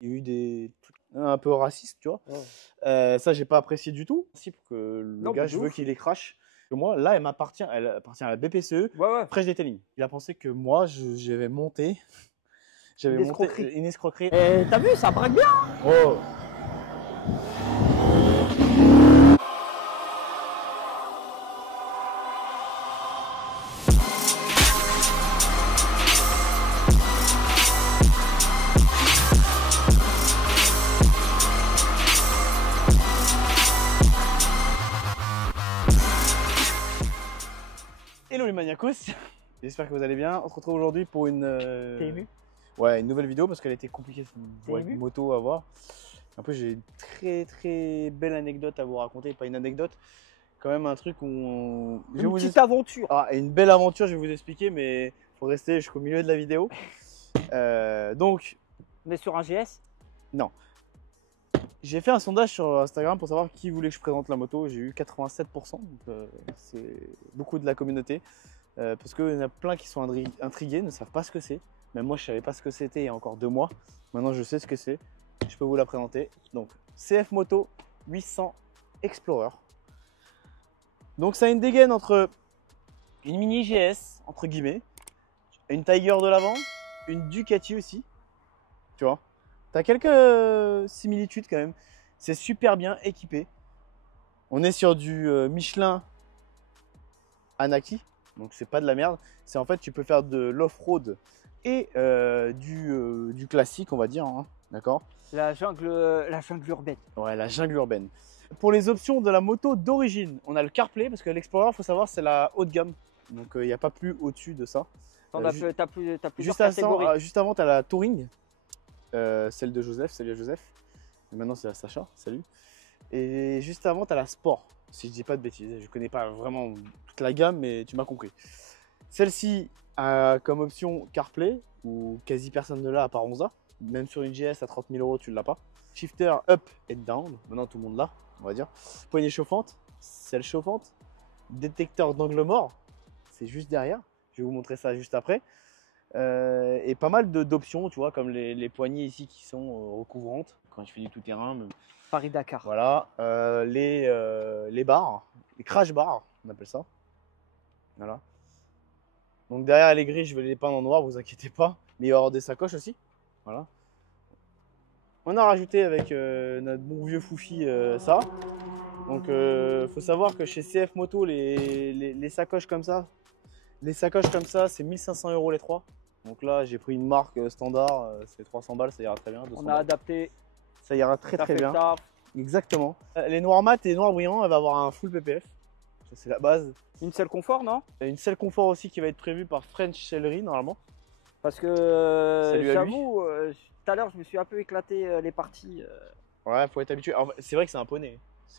Il y a eu des trucs un peu racistes, tu vois. Ça, j'ai pas apprécié du tout. Si, pour que le gars, je veux qu'il les crache. Que moi, là, elle appartient à la BPCE, Fresh Detailing. Il a pensé que moi, j'avais monté. J'avais monté une escroquerie. Et t'as vu, ça braque bien. Oh. Hello les maniacos, j'espère que vous allez bien. On se retrouve aujourd'hui pour une nouvelle vidéo parce qu'elle était compliquée cette moto à voir. En plus j'ai une très belle anecdote à vous raconter, pas une anecdote, quand même un truc où une petite aventure. Ah, une belle aventure, je vais vous expliquer, mais il faut rester jusqu'au milieu de la vidéo. Donc, mais sur un GS? Non. J'ai fait un sondage sur Instagram pour savoir qui voulait que je présente la moto. J'ai eu 87%, donc c'est beaucoup de la communauté. Parce qu'il y en a plein qui sont intrigués, ne savent pas ce que c'est. Même moi, je ne savais pas ce que c'était il y a encore 2 mois. Maintenant, je sais ce que c'est. Je peux vous la présenter. Donc, CF Moto 800 Explorer. Donc, ça a une dégaine entre une mini GS, entre guillemets, une Tiger de l'avant, une Ducati aussi. Tu vois, tu as quelques similitudes quand même. C'est super bien équipé. On est sur du Michelin Anaki, donc c'est pas de la merde. C'est en fait, tu peux faire de l'off-road et du classique, on va dire, hein, d'accord. La jungle urbaine. Ouais, la jungle urbaine. Pour les options de la moto d'origine, on a le CarPlay, parce que l'Explorer, il faut savoir, c'est la haut de gamme. Donc il n'y a pas plus au-dessus de ça. T'as plusieurs juste catégories. Avant, tu as la Touring, celle de Joseph, salut à Joseph. Et maintenant, c'est la Sacha, salut. Et juste avant, tu as la Sport, si je dis pas de bêtises. Je connais pas vraiment toute la gamme, mais tu m'as compris. Celle-ci a comme option CarPlay, où quasi personne ne l'a à part Onza. Même sur une GS à 30 000 €, tu ne l'as pas. Shifter up et down, maintenant tout le monde l'a, on va dire. Poignée chauffante, selle chauffante. Détecteur d'angle mort, c'est juste derrière. Je vais vous montrer ça juste après. Et pas mal d'options, tu vois, comme les poignées ici qui sont recouvrantes quand je fais du tout-terrain. Paris-Dakar. Voilà, les barres, les crash bars, on appelle ça. Voilà. Donc derrière les grilles, je vais les peindre en noir, vous inquiétez pas. Mais il va y avoir des sacoches aussi. Voilà. On a rajouté avec notre bon vieux Foufi ça. Donc faut savoir que chez CF Moto, les sacoches comme ça, c'est 1500 € les 3. Donc là, j'ai pris une marque standard, c'est 300 balles, ça ira très bien. On a adapté. Ça ira très bien. Exactement. Les noirs mat et les noirs brillants, elle va avoir un full PPF. Ça, c'est la base. Une selle confort, non? Une selle confort aussi qui va être prévue par French Sellerie normalement. Parce que j'avoue, tout à l'heure, je me suis un peu éclaté les parties. Ouais, faut être habitué. C'est vrai que c'est un poney.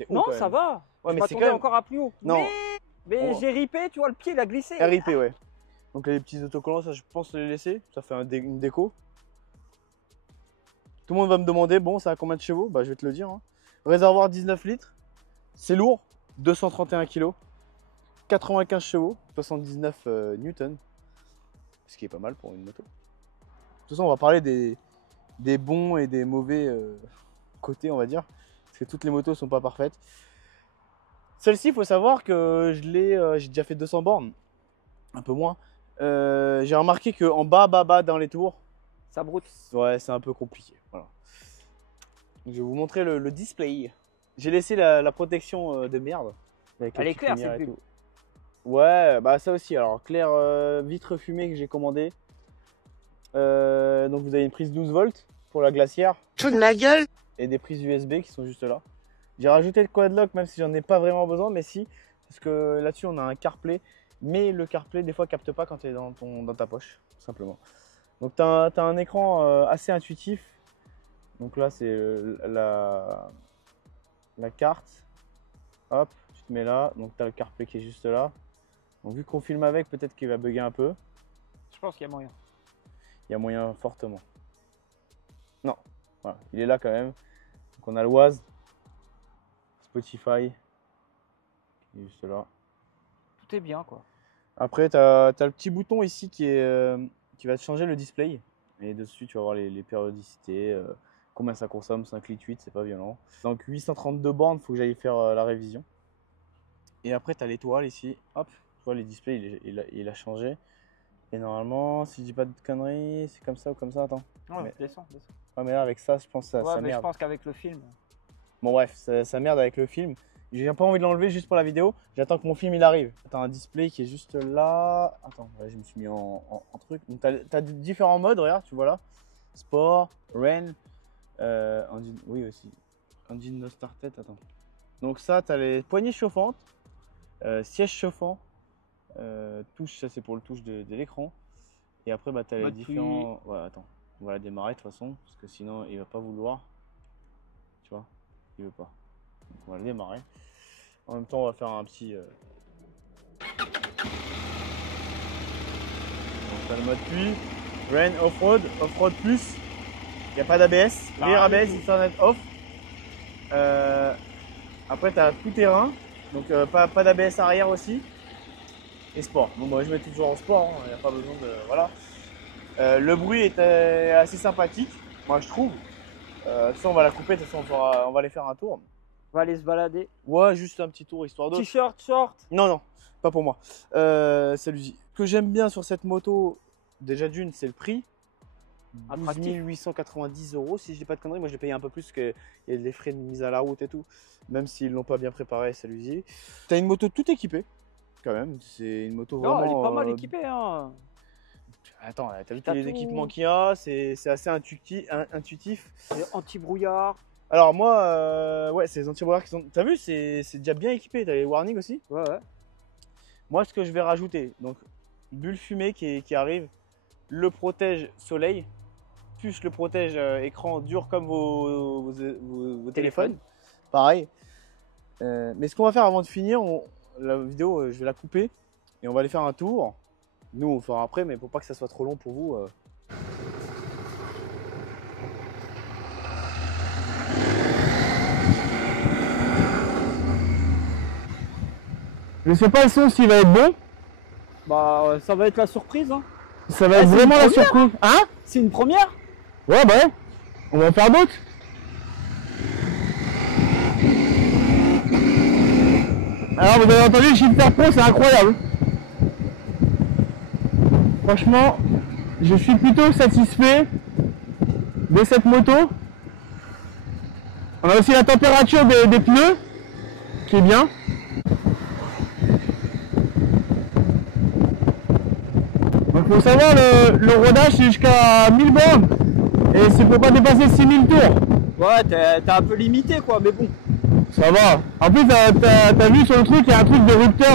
Non, ça va. Ouais, mais c'est encore à plus haut. Non. Mais j'ai ripé, tu vois, le pied il a glissé. Ripé, ouais. Donc les petits autocollants, ça je pense les laisser. Ça fait une déco. Tout le monde va me demander, bon, ça a combien de chevaux? Bah, je vais te le dire. Hein. Réservoir 19 litres. C'est lourd. 231 kg. 95 chevaux. 79 newtons. Ce qui est pas mal pour une moto. De toute façon, on va parler des bons et des mauvais côtés, on va dire. Parce que toutes les motos ne sont pas parfaites. Celle-ci, il faut savoir que j'ai déjà fait 200 bornes. Un peu moins. J'ai remarqué qu'en bas dans les tours, ça broute. Ouais, c'est un peu compliqué. Voilà. Je vais vous montrer le display. J'ai laissé la protection de merde. Elle est claire, cette pub. Ouais, bah ça aussi. Alors, clair vitre fumée que j'ai commandé. Donc, vous avez une prise 12 volts pour la glacière. Tout de ma gueule. Et des prises USB qui sont juste là. J'ai rajouté le quadlock, même si j'en ai pas vraiment besoin, mais si. Parce que là-dessus, on a un CarPlay. Mais le CarPlay, des fois, capte pas quand tu es dans ta poche, tout simplement. Donc tu as un écran assez intuitif. Donc là c'est la carte. Hop, tu te mets là. Donc tu as le CarPlay qui est juste là. Donc vu qu'on filme avec, peut-être qu'il va bugger un peu. Je pense qu'il y a moyen. Il y a moyen fortement. Non, voilà, il est là quand même. Donc on a l'Oise, Spotify, qui est juste là. Tout est bien quoi. Après tu as le petit bouton ici qui va te changer le display. Et dessus, tu vas voir les périodicités, combien ça consomme, 5 litres 8, c'est pas violent. Donc 832 bornes, faut que j'aille faire la révision. Et après tu as l'étoile ici, hop, tu vois les displays, il a changé. Et normalement, si je dis pas de conneries, c'est comme ça ou comme ça, attends. Ouais, mais... descends. Ouais, mais là avec ça, je pense que ça, ouais, ça mais merde. je pense qu'avec le film... Bon bref, ça merde avec le film. J'ai pas envie de l'enlever juste pour la vidéo. J'attends que mon film il arrive. T'as un display qui est juste là. Attends, ouais, je me suis mis en truc. Donc t'as différents modes, regarde, tu vois là. Sport, Rain, engine, oui aussi. Engine no started, attends. Donc ça, t'as les poignées chauffantes, siège chauffant, touche, ça c'est pour le touche de l'écran. Et après, bah, t'as les différents. Ouais, attends, on va la démarrer de toute façon, parce que sinon il va pas vouloir. Tu vois, il veut pas. Donc on va le démarrer. En même temps, on va faire un petit. Donc t'as le mode pluie, Rain Off-Road, Off-Road Plus. Il n'y a pas d'ABS, rear ABS, Ethernet off. Après t'as tout terrain, donc pas d'ABS arrière aussi. Et sport. Bon moi je mets toujours en sport, il n'y a pas besoin de. Voilà. Le bruit est assez sympathique, moi je trouve. Ça on va la couper, de toute façon on va aller faire un tour. On va aller se balader. Ouais, juste un petit tour histoire de. T-shirt, short. Non, non, pas pour moi. Celui-ci. Ce que j'aime bien sur cette moto, déjà d'une, c'est le prix. 12 890 € si je dis pas de conneries. Moi je l'ai payé un peu plus parce qu'il y a des frais de mise à la route et tout. Même s'ils l'ont pas bien préparé, celui-ci. Tu as une moto tout équipée, quand même. C'est une moto vraiment. Non, elle est pas mal équipée. Hein. Attends, t'as vu tous les équipements qu'il y a, c'est assez intuitif. Anti-brouillard. Alors moi, ouais, c'est les anti-brouillard qui sont... T'as vu, c'est déjà bien équipé, t'as les warnings aussi. Ouais, ouais. Moi, ce que je vais rajouter, donc, bulle fumée qui arrive, le protège soleil, plus le protège écran dur comme vos téléphones. Pareil. Mais ce qu'on va faire avant de finir, la vidéo, je vais la couper et on va aller faire un tour. Nous, on le fera après, mais pour pas que ça soit trop long pour vous. Je sais pas le son s'il va être bon. Bah ça va être la surprise hein. Ça va être vraiment la surprise. Hein? C'est une première? Ouais bah ouais. On va en faire d'autres. Alors vous avez entendu le shifter pro, c'est incroyable. Franchement, je suis plutôt satisfait de cette moto. On a aussi la température des pneus qui est bien. Donc il faut savoir le rodage c'est jusqu'à 1000 bornes et il ne faut pas dépasser 6000 tours. Ouais, t'es un peu limité quoi, mais bon. Ça va. En plus, t'as vu sur le truc, il y a un truc de rupteur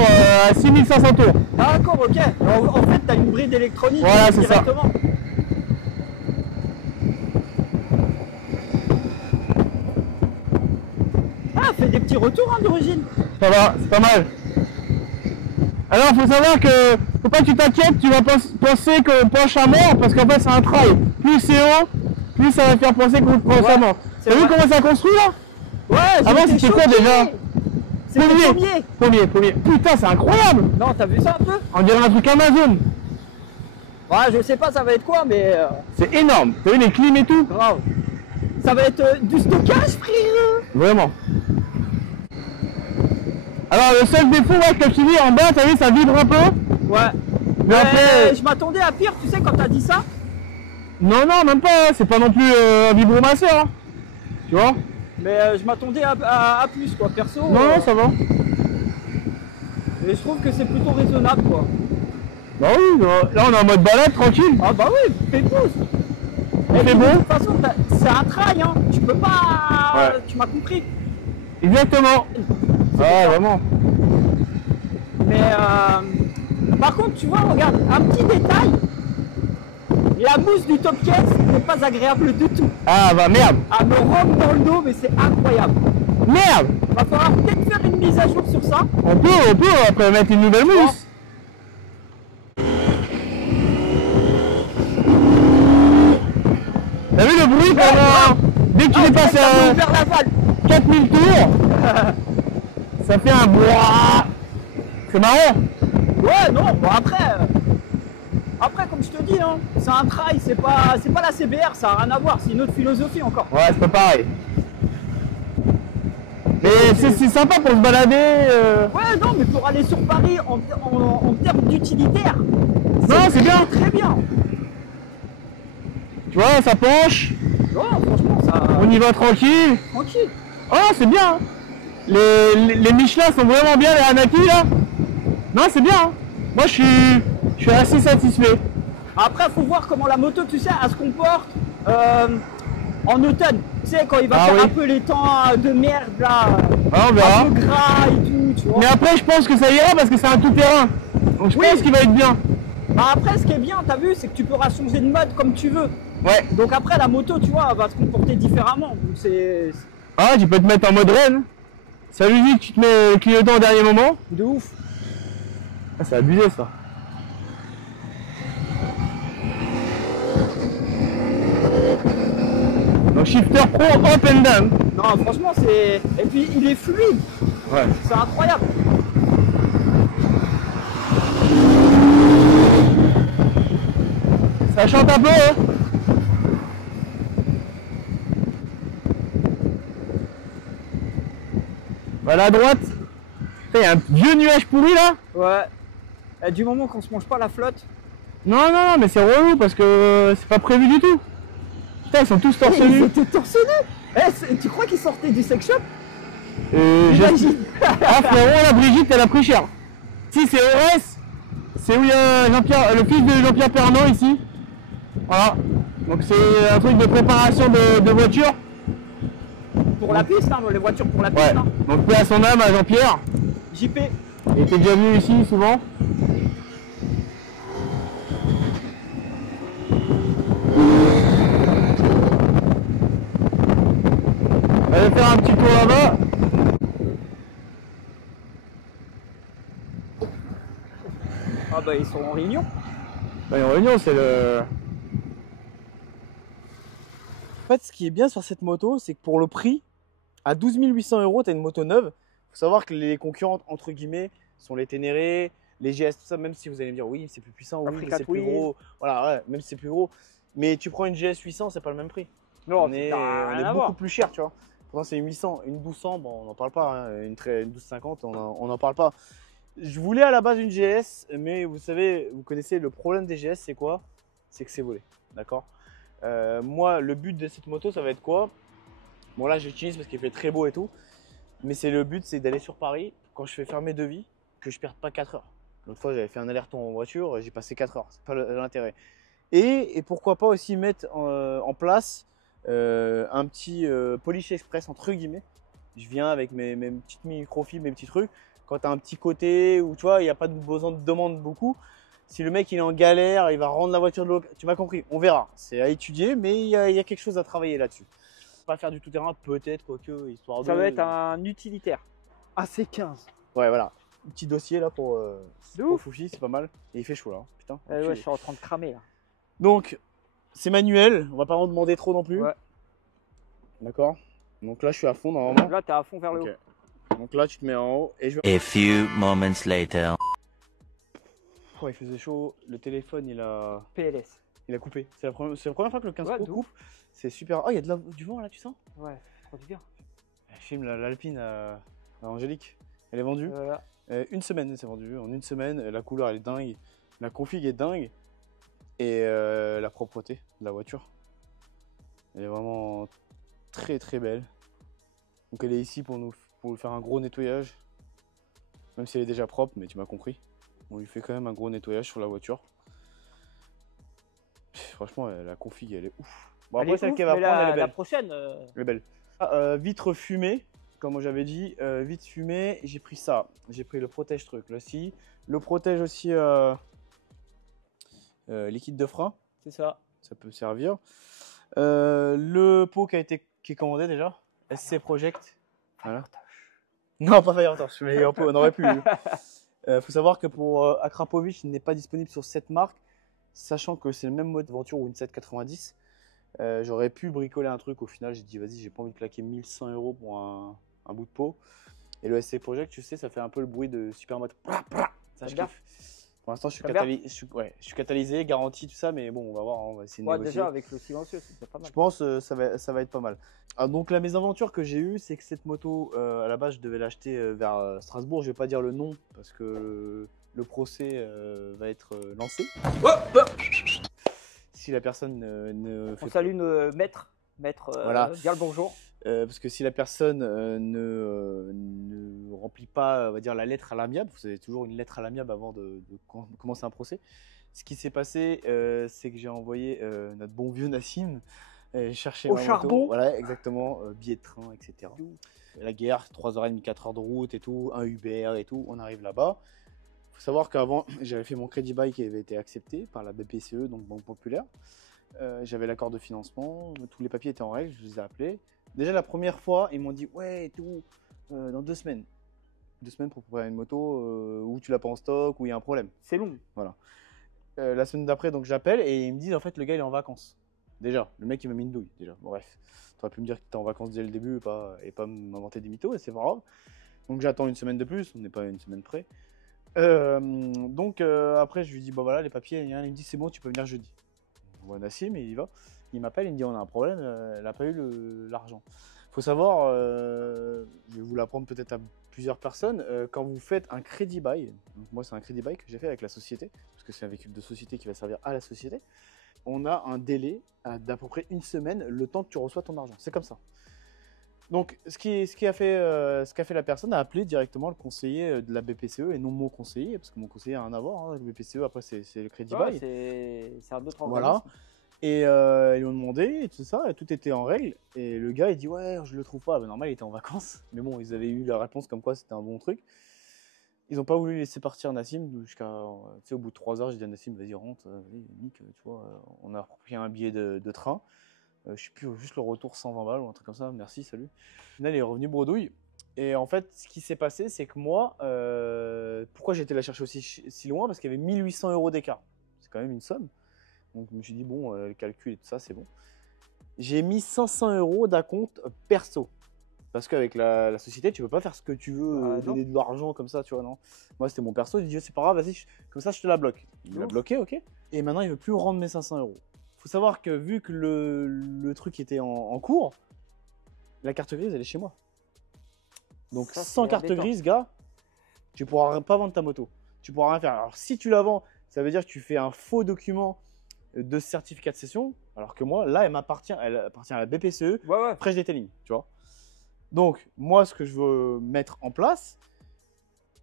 à 6500 tours. Ah d'accord, ok. En fait, t'as une bride électronique voilà, directement. Ça. Ah, fait des petits retours hein, d'origine. Ça va, c'est pas mal. Alors, il faut savoir que faut pas que tu t'inquiètes, tu vas penser qu'on penche à mort parce qu'en fait, c'est un trail. Plus c'est haut, plus ça va faire penser qu'on penche à mort. T'as vu comment ça construit là? Ouais, avant c'était quoi déjà? Premier. Putain, c'est incroyable. Non, t'as vu ça un peu? On dirait un truc Amazon. Ouais, je sais pas ça va être quoi, mais... C'est énorme. T'as vu les clims et tout? Grave. Ça va être du stockage, frère. Vraiment. Alors le seul défaut, ouais, comme je te dis, en bas, t'as vu, ça vibre un peu. Ouais. Mais après... Je m'attendais à pire, tu sais, quand t'as dit ça. Non, non, même pas. C'est pas non plus un vibromasseur. Hein. Tu vois? Mais je m'attendais à plus quoi, perso. Non, ça va. Et je trouve que c'est plutôt raisonnable quoi. Bah oui, là on est en mode balade tranquille. Ah bah oui, pépouze. C'est bon. De toute façon, c'est un trail, hein. Tu peux pas. Ouais. Tu m'as compris. Exactement. Ah, vraiment. Mais par contre, tu vois, regarde, un petit détail. La mousse du top case n'est pas agréable du tout. Ah bah merde. Elle me rentre dans le dos, mais c'est incroyable. Merde. Va falloir peut-être faire une mise à jour sur ça. On peut après mettre une nouvelle mousse. T'as vu le bruit dès que tu dépasses 4000 tours, ça fait un bois. C'est marrant. Ouais, non, bon après comme je te dis, hein, c'est un trail, c'est pas la CBR, ça n'a rien à voir, c'est une autre philosophie encore. Ouais, c'est pas pareil. Mais c'est sympa pour se balader. Ouais, non, mais pour aller sur Paris en termes d'utilitaire, Non, c'est bien. très bien. Tu vois, ça penche, Non, franchement, ça. on y va tranquille. Tranquille. Oh, c'est bien. Les Michelin sont vraiment bien, les Hanaki là. Non, c'est bien. Hein. Moi, je suis assez satisfait. Après, faut voir comment la moto, tu sais, elle se comporte en automne. Tu sais, quand il va faire un peu les temps de merde là, on verra. un peu gras et tout, tu vois. Mais après, je pense que ça ira parce que c'est un tout-terrain. Donc je pense qu'il va être bien. Bah après, ce qui est bien, t'as vu, c'est que tu peux changer de mode comme tu veux. Ouais. Donc après, la moto, tu vois, elle va se comporter différemment. Donc c'est Ah, tu peux te mettre en mode reine. Ça lui dit que tu te mets le clignotant au dernier moment. de ouf. Ah, c'est abusé ça. Donc shifter pro up and down. Non, franchement, c'est. Et puis, il est fluide. Ouais. C'est incroyable. Ça chante un peu, hein. Voilà à droite. Il y a un vieux nuage pourri là. Ouais. Et du moment qu'on se mange pas la flotte. Non, non, mais c'est relou parce que c'est pas prévu du tout. Putain, ils sont tous torse Ils nus. étaient torse nus. Tu crois qu'ils sortaient du sex shop? Imagine. Ah frérot, la Brigitte, elle a pris cher. Si, c'est Ores. C'est où il y a Jean-Pierre, le fils de Jean-Pierre Pernaut ici. Voilà. Donc c'est un truc de préparation de voiture. Pour la piste, hein, les voitures pour la piste. Ouais. Hein. Donc paix à son âme à Jean-Pierre. JP. Il était déjà venu ici souvent. On va aller faire un petit tour là-bas. Ah bah ils sont en réunion. Bah, en réunion, c'est le... En fait, ce qui est bien sur cette moto, c'est que pour le prix, à 12 800 €, tu as une moto neuve. Il faut savoir que les concurrentes, entre guillemets, sont les Ténéré, les GS, tout ça, même si vous allez me dire oui, c'est plus puissant, oui, c'est plus gros. Voilà, ouais, même si c'est plus gros. Mais tu prends une GS 800, c'est pas le même prix. Non, on est beaucoup plus cher, tu vois. Pourtant, c'est une 800, une 1200, bon, on n'en parle pas. Hein. Une 1250, on n'en parle pas. Je voulais à la base une GS, mais vous savez, vous connaissez le problème des GS, c'est quoi? C'est que c'est volé, d'accord? Moi, le but de cette moto, ça va être quoi? Bon, là, j'utilise parce qu'il fait très beau et tout. Mais c'est le but, c'est d'aller sur Paris, quand je fais faire mes devis, que je ne perde pas 4 heures. L'autre fois, j'avais fait un aller-retour en voiture, j'ai passé 4 heures. C'est pas l'intérêt. Et pourquoi pas aussi mettre en place un petit polish express, entre guillemets. Je viens avec mes petites microfibres, mes petits trucs. Quand tu as un petit côté où tu vois, il n'y a pas besoin de demande beaucoup. Si le mec il est en galère, il va rendre la voiture de l'eau. Tu m'as compris, on verra. C'est à étudier, mais il y a quelque chose à travailler là-dessus. Pas faire du tout-terrain, peut-être, quoique, histoire de. Ça va être un utilitaire. AC15. Ouais, voilà. Un petit dossier là pour Foufi, c'est pas mal. Et il fait chaud là, hein. Putain. Ouais, je suis en train de cramer là. Donc, c'est manuel, on va pas en demander trop non plus. Ouais. D'accord. Donc là, je suis à fond normalement. Là, t'es à fond vers le haut. Donc là, tu te mets en haut et je vais. A few moments later. Oh, il faisait chaud. Le téléphone, il a coupé. C'est la première fois que le 15 Pro coupe. C'est super. Oh, il y a du vent là, tu sens? Ouais, trop du bien. Je filme l'Alpine à Angélique. Elle est vendue. Une semaine, c'est vendu. En une semaine, la couleur elle est dingue. La config est dingue. Et la propreté de la voiture. Elle est vraiment très très belle. Donc elle est ici pour lui faire un gros nettoyage. Même si elle est déjà propre, mais tu m'as compris. On lui fait quand même un gros nettoyage sur la voiture. Franchement, la config elle est ouf. Bon, après celle qu'elle va prendre, elle est belle. La prochaine. Elle est belle. Vitre fumée, comme j'avais dit, vitre fumée, j'ai pris ça. J'ai pris le protège truc là aussi. Le protège aussi liquide de frein. C'est ça. Ça peut servir. Le pot qui est commandé déjà. SC Project. Voilà. Non, pas Firetosh, mais on aurait pu. Faut savoir que pour Akrapovic, il n'est pas disponible sur cette marque, sachant que c'est le même mode Venture ou une 790. J'aurais pu bricoler un truc, au final j'ai dit vas-y, j'ai pas envie de claquer 1100 € pour un bout de peau. Et le SC Project, tu sais, ça fait un peu le bruit de Supermoto. Ça, je kiffe. Pour l'instant, je Très bien. suis catalysé, garanti, tout ça, mais bon, on va voir, hein, on va essayer de Ouais, négocier. déjà, avec le silencieux, c'est pas mal. Je pense ça va être pas mal. Ah, donc la mésaventure que j'ai eue, c'est que cette moto, à la base, je devais l'acheter vers Strasbourg. Je vais pas dire le nom parce que le procès va être lancé. Si la personne ne On fait salue nos maîtres. Maître, Voilà. bien le bonjour. parce que si la personne ne remplit pas, on va dire, la lettre à l'amiable, vous avez toujours une lettre à l'amiable avant de commencer un procès. Ce qui s'est passé, c'est que j'ai envoyé notre bon vieux Nassim chercher Au ma charbon. moto. Voilà, exactement, billet de train, etc. La guerre, 3h30, 4h de route et tout, un Uber et tout, on arrive là-bas. Il faut savoir qu'avant, j'avais fait mon crédit bail qui avait été accepté par la BPCE, donc Banque Populaire. J'avais l'accord de financement, tous les papiers étaient en règle, je les ai appelés. Déjà la première fois, ils m'ont dit ouais et tout, dans 2 semaines. 2 semaines pour préparer une moto où tu l'as pas en stock, où il y a un problème. C'est long. Voilà. La semaine d'après, donc j'appelle et ils me disent en fait le gars il est en vacances. Déjà, le mec il m'a mis une douille déjà. Bon, bref, tu aurais pu me dire que tu étais en vacances dès le début et pas m'inventer des mythos, et c'est pas grave. Donc j'attends une semaine de plus, on n'est pas à une semaine près. Donc après je lui dis bah voilà les papiers, il me dit c'est bon tu peux venir jeudi. Bon, Nassim il y va, il m'appelle, il me dit on a un problème, elle n'a pas eu l'argent. Faut savoir, je vais vous l'apprendre peut-être à plusieurs personnes, quand vous faites un crédit bail, donc moi c'est un crédit bail que j'ai fait avec la société, parce que c'est un véhicule de société qui va servir à la société, on a un délai d'à peu près 1 semaine, le temps que tu reçois ton argent, c'est comme ça. Donc, ce qu'a fait la personne a appelé directement le conseiller de la BPCE et non mon conseiller, parce que mon conseiller a rien à voir. Hein, le BPCE, après, c'est le crédit bail. C'est un autre organisme. Voilà. Et ils lui ont demandé et tout ça, et tout était en règle. Et le gars, il dit ouais, je le trouve pas. Ben, normal, il était en vacances. Mais bon, ils avaient eu la réponse comme quoi c'était un bon truc. Ils n'ont pas voulu laisser partir Nassim jusqu'à, tu sais, au bout de 3 heures, j'ai dit à Nassim, vas-y, rentre, vas-y, Nick, tu vois, on a pris un billet de train. Je sais plus, juste le retour 120 balles ou un truc comme ça, merci, salut. Au final, il est revenu bredouille. Et en fait, ce qui s'est passé, c'est que moi, pourquoi j'étais la chercher aussi si loin? Parce qu'il y avait 1800 € d'écart. C'est quand même une somme. Donc je me suis dit, bon, le calcul et tout ça, c'est bon. J'ai mis 500 € d'acompte perso. Parce qu'avec la société, tu peux pas faire ce que tu veux, donner de l'argent comme ça, tu vois, non. Moi, c'était mon perso, il dit, c'est pas grave, vas-y, comme ça, je te la bloque. Il me l'a bloqué, ok. Et maintenant, il veut plus rendre mes 500 €. Faut savoir que vu que le truc était en cours, la carte grise elle est chez moi. Donc Ça, sans carte grise, gars, tu pourras pas vendre ta moto. Tu pourras rien faire. Alors si tu la vends, ça veut dire que tu fais un faux document de certificat de cession. Alors que moi, là, elle appartient à la BPCE, Fresh Detailing, tu vois. Donc moi, ce que je veux mettre en place,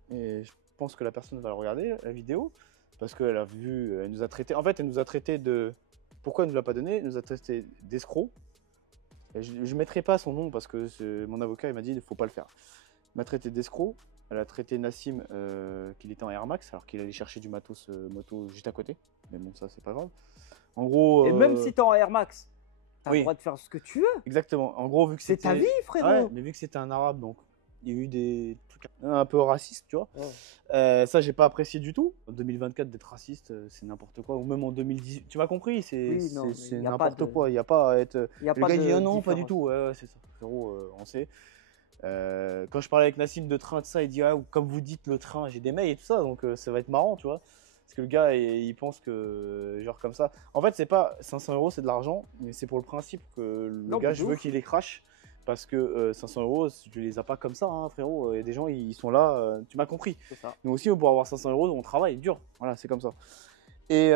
et je pense que la personne va le regarder, la vidéo, parce qu'elle a vu, elle nous a traité. En fait, elle nous a traité de. Pourquoi elle ne nous l'a pas donné? Elle nous a traité d'escroc. Je ne mettrai pas son nom parce que mon avocat il m'a dit il ne faut pas le faire. Elle m'a traité d'escroc. Elle a traité Nassim qu'il était en Air Max alors qu'il allait chercher du matos moto juste à côté. Mais bon, ça c'est pas grave. En gros. Et même si t'es en Air Max, t'as oui. le droit de faire ce que tu veux. Exactement. En gros, vu que c'est ta vie, frérot. Ouais, mais vu que c'était un arabe, donc il y a eu des trucs un peu racistes, tu vois. Ça, j'ai pas apprécié du tout. En 2024, d'être raciste, c'est n'importe quoi. Ou même en 2018, tu m'as compris, c'est n'importe quoi. Il n'y a pas à être. Le gars dit non, pas du tout. Ouais, c'est ça, frérot, on sait. Quand je parlais avec Nassim de train, de ça, il dit ah, comme vous dites le train, j'ai des mails et tout ça, donc ça va être marrant, tu vois. Parce que le gars, il pense que genre comme ça. En fait, c'est pas 500 €, c'est de l'argent, mais c'est pour le principe que le gars, je veux qu'il les crache. Parce que 500 €, tu les as pas comme ça, hein, frérot. Il y a des gens, ils sont là, tu m'as compris. Nous aussi, pour avoir 500 €, on travaille dur. Voilà, c'est comme ça. Et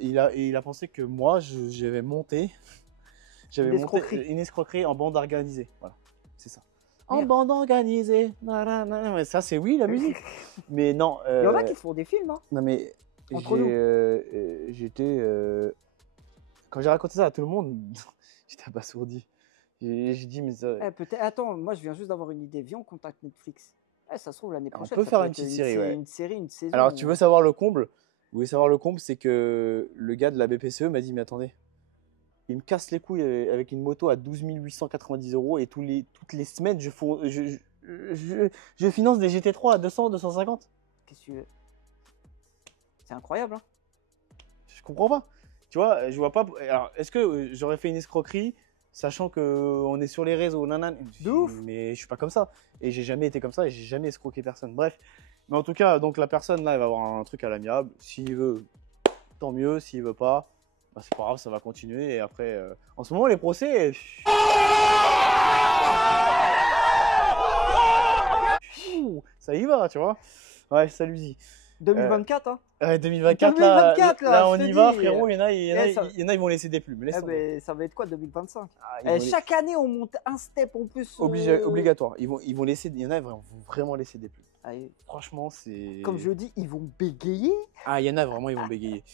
il a pensé que moi, j'avais monté. J'avais monté une escroquerie en bande organisée. Voilà, c'est ça. En bande organisée. Mais ça, c'est oui, la musique. Mais non. Il y en a qui font des films, hein. Non, mais. Entre nous. J'étais. Quand j'ai raconté ça à tout le monde, j'étais abasourdi. J'ai dit, mais ça. Peut-être. Attends, moi je viens juste d'avoir une idée. Viens, on contacte Netflix. Ça se trouve l'année prochaine. On peut faire une petite série, ouais. Une série, une saison. Alors, tu veux savoir le comble? Vous voulez savoir le comble? C'est que le gars de la BPCE m'a dit, mais attendez, il me casse les couilles avec une moto à 12 890 € et toutes les semaines, je finance des GT3 à 200, 250. Qu'est-ce que tu veux? C'est incroyable, hein. Je comprends pas. Tu vois, je vois pas. Alors, est-ce que j'aurais fait une escroquerie sachant qu'on est sur les réseaux, nanana. De ouf. Mais je suis pas comme ça. Et j'ai jamais été comme ça et j'ai jamais escroqué personne. Bref. Mais en tout cas, donc la personne là, elle va avoir un truc à l'amiable. S'il veut, tant mieux. S'il veut pas, bah, c'est pas grave, ça va continuer. Et après, en ce moment, les procès. Ça y va, tu vois. Ouais, ça lui dit. 2024, hein. Ouais, 2024, 2024, là, on je te y va, dis. frérot. Il y en a, Eh, ils vont laisser des plumes. Laisse Eh tomber. ben, ça va être quoi 2025? Ils vont Chaque année, on monte un step en plus. obligatoire. Ils vont laisser. Il y en a, vont vraiment laisser des plumes. Allez, Franchement, c'est. comme je dis, ils vont bégayer. Ah, il y en a vraiment, ils vont bégayer.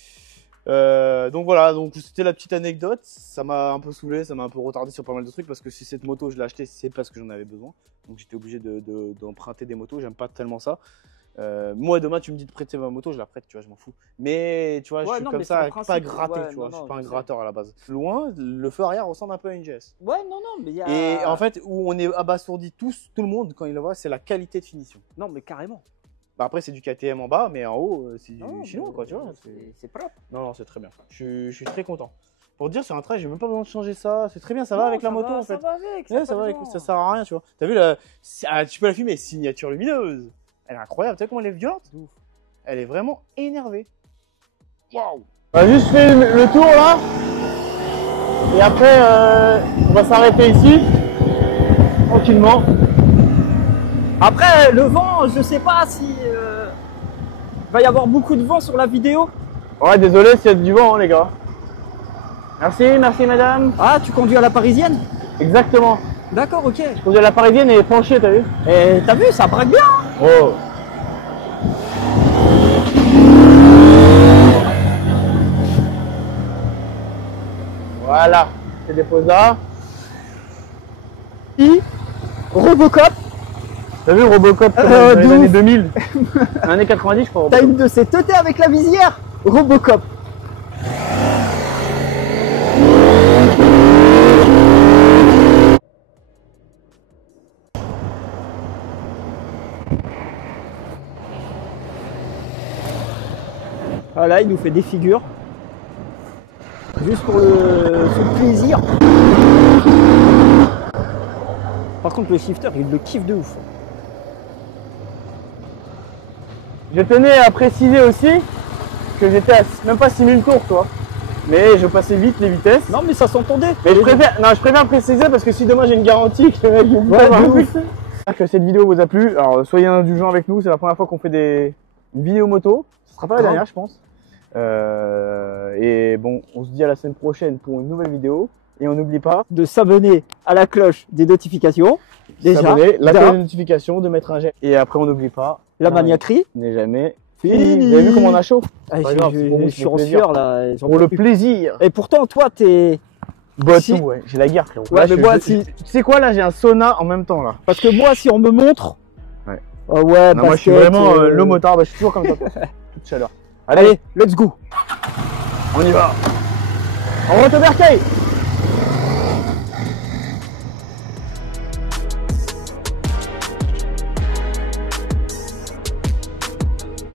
Donc voilà, donc c'était la petite anecdote. Ça m'a un peu saoulé, ça m'a un peu retardé sur pas mal de trucs parce que si cette moto je l'ai achetée, c'est parce que j'en avais besoin. Donc j'étais obligé d'emprunter des motos. J'aime pas tellement ça. Moi, demain, tu me dis de prêter ma moto, je la prête, tu vois, je m'en fous. Mais tu vois, Ouais, je suis non, comme mais ça, c'est le pas principe. gratté, Ouais, tu vois. non, Je suis non, pas un je sais. gratteur à la base. Loin, le feu arrière ressemble un peu à une GS. Ouais, non, mais il y a. Et en fait, où on est abasourdi tout le monde quand il le voit, c'est la qualité de finition. Non, mais carrément. Bah après, c'est du KTM en bas, mais en haut, c'est du Non, chinois, mais quoi, tu vois. C'est propre. Non, c'est très bien. Je suis très content. Pour te dire, sur un trail, j'ai même pas besoin de changer ça. C'est très bien, ça va avec la moto en fait. Ça va avec. Ouais, ça va avec, ça sert à rien, tu vois. T'as vu, tu peux la filmer, signature lumineuse. Elle est incroyable, tu sais comment elle est violente? Elle est vraiment énervée. Waouh! On va juste faire le tour là. Et après, on va s'arrêter ici. Tranquillement. Après, le vent, je sais pas si. Va y avoir beaucoup de vent sur la vidéo. Ouais, désolé s'il y a du vent, hein, les gars. Merci madame. Ah, tu conduis à la parisienne? Exactement. D'accord, ok. Je conduis à la parisienne et penché, t'as vu? Et t'as vu, ça braque bien, hein. Oh. Voilà, c'est dépose là. Robocop, T'as vu Robocop dans de les années ouf. 2000 Années 90 je crois. t'as une de ces teutés avec la visière. Robocop. Voilà, il nous fait des figures. Juste pour le plaisir. Par contre, le shifter, il le kiffe de ouf. Je tenais à préciser aussi que j'étais à même pas 6000 tours, toi. Mais je passais vite les vitesses. Non, mais ça s'entendait. Mais je préfère préciser parce que si demain j'ai une garantie que le mec il me Ouais, fait un de coup. ouf. J'espère que cette vidéo vous a plu. Alors soyez indulgents avec nous, c'est la première fois qu'on fait des vidéos moto. Ce sera pas la Grave. dernière, je pense. Et bon, on se dit à la semaine prochaine pour une nouvelle vidéo. Et on n'oublie pas De s'abonner à la cloche des notifications. Déjà, s'abonner, la d'un, cloche de notification, de mettre un j'aime. Et après on n'oublie pas, la maniaquerie. n'est jamais Fini. fini. Vous avez vu comment on a chaud? Ah, Pas grave, c'est pour vous, je c'est suis pour en le plaisir. sueur là. j'en Pour peux le plus. plaisir. Et pourtant, toi, t'es. Bah Si. tout, ouais, j'ai la guerre frérot. Ouais, Là, mais moi, si. tu sais quoi là, j'ai un sauna en même temps là. Parce que moi, si on me montre. Ouais. Ouais, Non, moi je suis basket, vraiment le motard, bah, je suis toujours comme ça. Toi. Toute chaleur. Allez, let's go. On y va. On rentre au bercail.